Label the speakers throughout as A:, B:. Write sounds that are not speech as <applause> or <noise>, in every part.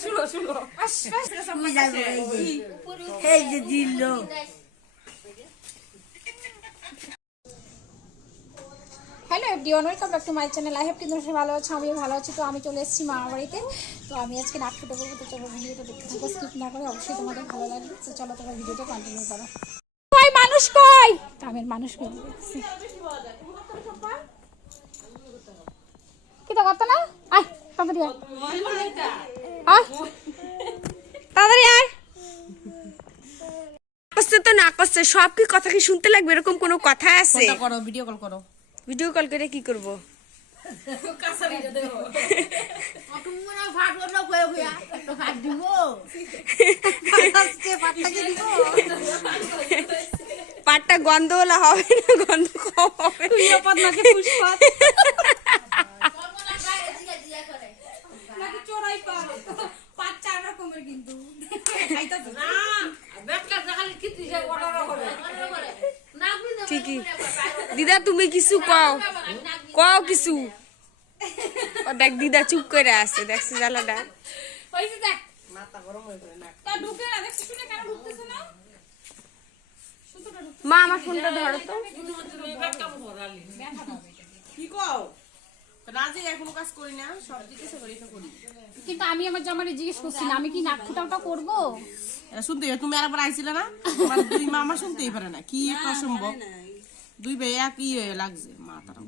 A: শুনো শুনো।
B: এই দিল
C: hello everyone welcome back to my channel I have কিন্তু সবাই ভালো আছে, আমিও ভালো আছি। তো আমি চলে এসেছি মামা বাড়িতে তো আমি আজকে নাক ফুটে করব তো চলো ভিডিওটা দেখতে থাকো স্কিপ না করে অবশ্যই তোমাদের ভালো লাগবে তো চলো তোমার ভিডিওটা কন্টিনিউ করো। কই, মানুষ কই? কামের মানুষ কই। কি তো করতো না? আয় তাড়াতাড়ি আয় তাড়াতাড়ি আয়।
A: করছে তো না করছে। সব কি কথা কি শুনতে লাগবে? এরকম কোনো কথা আছে?
B: করো ভিডিও কল করো।
A: ভিডিও কল করে কি করব? পাটটা গন্ধওয়ালা হবে না? গন্ধ ঠিকই। দিদা তুমি কিছু কও। কও কিছু। দেখ দিদা চুপ করে আছে দেখছি জ্বালাটা মা আমার ফোনটা ধরো তো।
B: কি কও? রাজি এখনও কাজ করি না সব জিজ্ঞেস করি তো করি।
C: কিন্তু আমি আমার জামারে জিজ্ঞেস করছি না আমি কি নাক ফুটাওটা করব?
B: এটা শুনতে তুমি আর একবার আইছিলে না? তোমার দুই মামা শুনতেই পারে না কি অসম্ভব দুই ভাই একই লাগছে মা তারা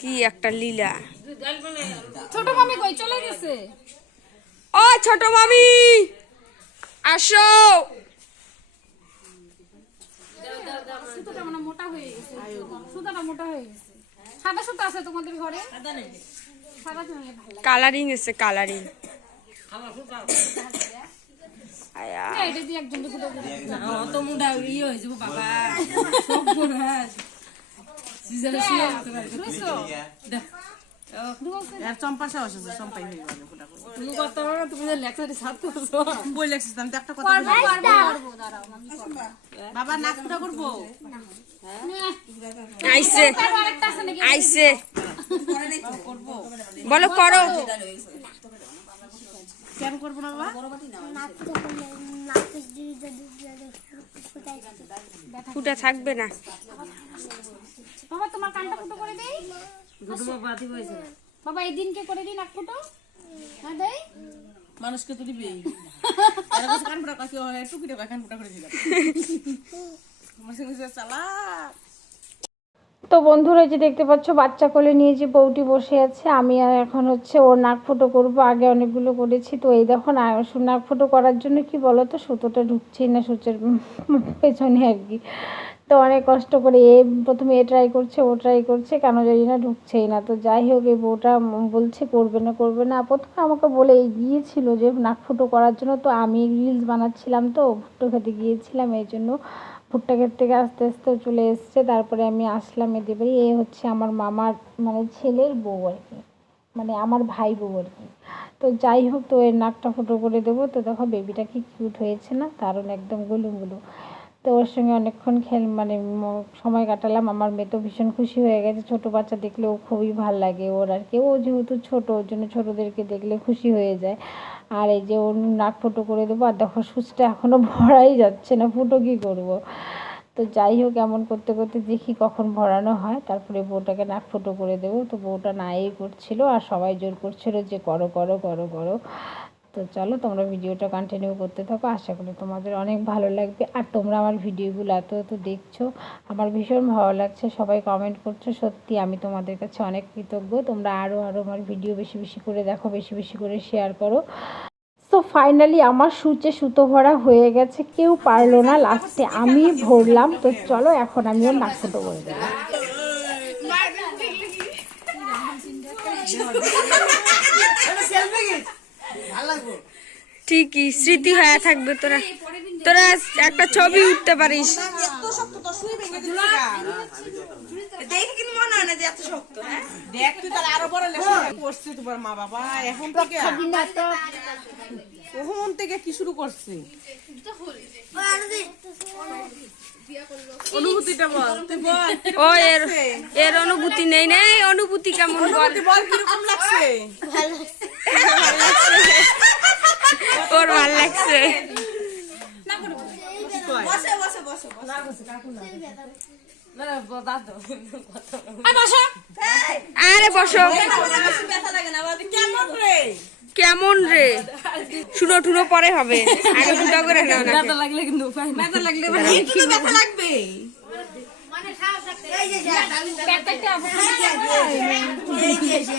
A: কি একটা লীলা।
C: ছোট মামি কই? চলে গেছে।
A: ও ছোট মামি! আসো!
C: সুতোটা মানে মোটা হয়ে গেছে। সুতোটা মোটা হয়ে গেছে। সাদা সুতো আছে তোমাদের ঘরে? সাদা
A: কালারিং এসে কালারিং। আয়া।
C: লাগে এটা একজন দুটো
D: অত মুন্ডা হয়ে যাব বাবা।
B: হয়ে। নাক করব?
A: আইসে। আইসে। বলো করো।
B: কেন করব না
A: ফুটা থাকবে না।
C: বাবা তোমার কানটা ফুটো করে দেই। বাবা এই দিনকে করে দিন এক ফুটো। না দেই।
B: মানুষকে তো দিবি। কান ফুটা কাছে হয় টুকি টাকা কান ফুটা করে দিলাম আমার <laughs> সঙ্গে চালা
C: তো বন্ধুরা যে দেখতে পাচ্ছ, বাচ্চা কোলে নিয়ে যে বউটি বসে আছে, আমি আর এখন হচ্ছে ওর নাক ফুটো করব, আগে অনেকগুলো করেছি। তো এই দেখো নাক ফুটো করার জন্য কি বলো তো সুতোটা ঢুকছেই না সূচের পেছনে আর কি। তো অনেক কষ্ট করে এ প্রথমে এ ট্রাই করছে, ও ট্রাই করছে, কেন জানি না ঢুকছেই না। তো যাই হোক, এই বউটা বলছে, করবে না করবে না। প্রথমে আমাকে বলে গিয়েছিল যে, নাক ফুটো করার জন্য। তো আমি রিলস বানাচ্ছিলাম তো ফুটো খেতে গিয়েছিলাম, এই জন্য ভুট্টা ক্ষেত থেকে আস্তে আস্তে চলে এসছে। তারপরে আমি আসলাম এদের বাড়ি এ হচ্ছে আমার মামার মানে ছেলের বউ আর কি। মানে আমার ভাই বউ আর কি। তো যাই হোক, তো এর নাকটা ফুটো করে দেবো। তো দেখো বেবিটা কি কিউট হয়েছে না? দারুণ, একদম গুলুম গুলু তো ওর সঙ্গে অনেকক্ষণ খেল মানে সময় কাটালাম। আমার মেয়ে তো ভীষণ খুশি হয়ে গেছে। ছোট বাচ্চা দেখলে ও খুবই ভালো লাগে ওর আর কি। ও যেহেতু ছোট, ওর জন্য ছোটদেরকে দেখলে খুশি হয়ে যায়। আর এই যে ওর নাক ফুটো করে দেবো, আর দেখো সুচটা এখনও ভরাই যাচ্ছে না, ফুটো কী করব? তো যাই হোক, এমন করতে করতে দেখি কখন ভরানো হয়। তারপরে বউটাকে নাক ফুটো করে দেবো। তো বউটা নাই করছিল, আর সবাই জোর করছিল যে করো করো করো করো। তো চলো তোমরা ভিডিওটা কন্টিনিউ করতে থাকো। আশা করি তোমাদের অনেক ভালো লাগবে। আর তোমরা আমার ভিডিওগুলো এত এত দেখছ, আমার ভীষণ ভালো লাগছে। সবাই কমেন্ট করছ, সত্যি আমি তোমাদের কাছে অনেক কৃতজ্ঞ। তোমরা আরও আরও আমার ভিডিও বেশি বেশি করে দেখো, বেশি বেশি করে শেয়ার করো। তো ফাইনালি আমার সূচে সুতো ভরা হয়ে গেছে, কেউ পারল না। লাস্টে আমি ভরলাম। তো চলো এখন আমি ওর নাক ফুটো করে দেবো। <laughs>
A: ঠিকই স্মৃতি হয়ে থাকবে তোরা। তোরা একটা ছবি উঠতে পারিস।
B: মনে হয় না যে এত শক্ত দেখ তুই তাহলে আরও বড় লেখা করছে তোমার মা বাবা এখন থেকে কি শুরু করছে? অনুভূতিটা বল। তুই বল
A: ও এর এর অনুভূতি নেই নেই অনুভূতি কেমন বল?
B: বল কীরকম লাগছে।
D: দাও
A: আরে বসো।
B: কেমন রে?
A: কেমন রে? শুনো টুনো পরে হবে। আগে ফুটা করে নাও না
D: ব্যথা লাগলে কিন্তু উপায় না ব্যথা লাগলে
B: ব্যথা লাগবে।
E: এই যে।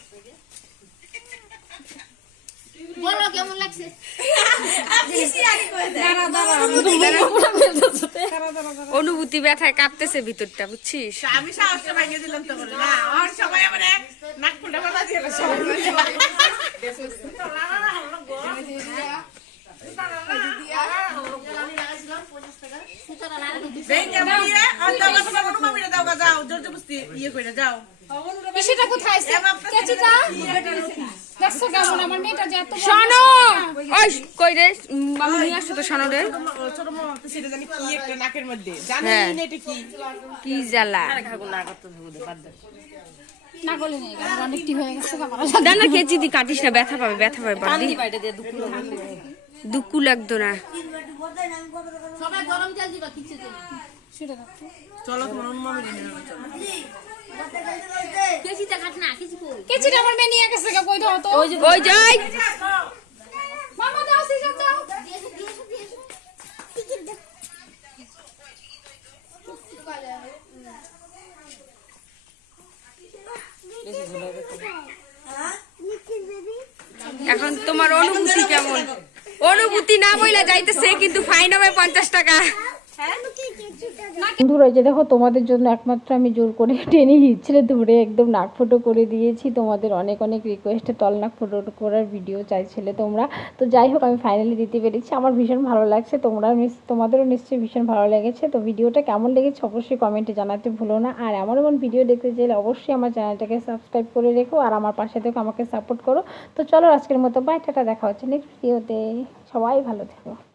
F: বলো কেমন লাগছে
A: অনুভূতি ব্যথায় কাঁপতেছে ভিতরটা বুঝছিস?
B: আমি সাহসটা ভাঙিয়ে দিলাম তো না আর সবাই আমার দিয়ে যাও ইয়ে
C: কোথায় দেখছ কেমন আমার মেয়েটা যে এত
A: শোনো! ওই কই রে? মামু নিয়ে আসছো তো শোনো রে
B: ছোট মামা তো সেটা জানি কি একটা নাকের মধ্যে। জানেন এটা কি।
A: কি জ্বালা।
C: না বলে নেই অনেকটি গেছে আমার
A: না না কেচি দি কাটিস না ব্যথা পাবে ব্যথা পাবে
D: দুঃখ
A: লাগতো না।
F: সবাই গরম জল দিবা কিছু দিন
C: সেটা দেখো
B: চলো তোমার অনুমা মিলে নিয়ে যাবে, চলো
F: কেজিটা কাট না কিছু কই?
C: কেচিটা আমার মেয়ে নিয়ে গেছে কই দাও তো।
A: ওই যাই?
C: মামা দাও সিজন দাও
F: দিয়েছে দিয়েছে দিয়েছে
A: এখন তোমার অনুভূতি কেমন? অনুভূতি না বইলা যাইতেছে কিন্তু ফাইন হবে পঞ্চাশ টাকা।
C: বন্ধুরা যে দেখো তোমাদের জন্য একমাত্র আমি জোর করে টেনে হিচড়ে ধরে একদম নাক ফুটো করে দিয়েছি। তোমাদের অনেক অনেক রিকোয়েস্টে তল নাক ফুটো করার ভিডিও চাইছিলে তোমরা। তো যাই হোক, আমি ফাইনালি দিতে পেরেছি। আমার ভীষণ ভালো লাগছে তোমরা তোমাদেরও নিশ্চয়ই ভীষণ ভালো লেগেছে। তো ভিডিওটা কেমন লেগেছে অবশ্যই কমেন্টে জানাতে ভুলো না। আর এমন এমন ভিডিও দেখতে চাইলে অবশ্যই আমার চ্যানেলটাকে সাবস্ক্রাইব করে রেখো আর আমার পাশে থেকে আমাকে সাপোর্ট করো। তো চলো আজকের মতো বাই দেখা হচ্ছে নেক্সট ভিডিওতে সবাই ভালো থেকো।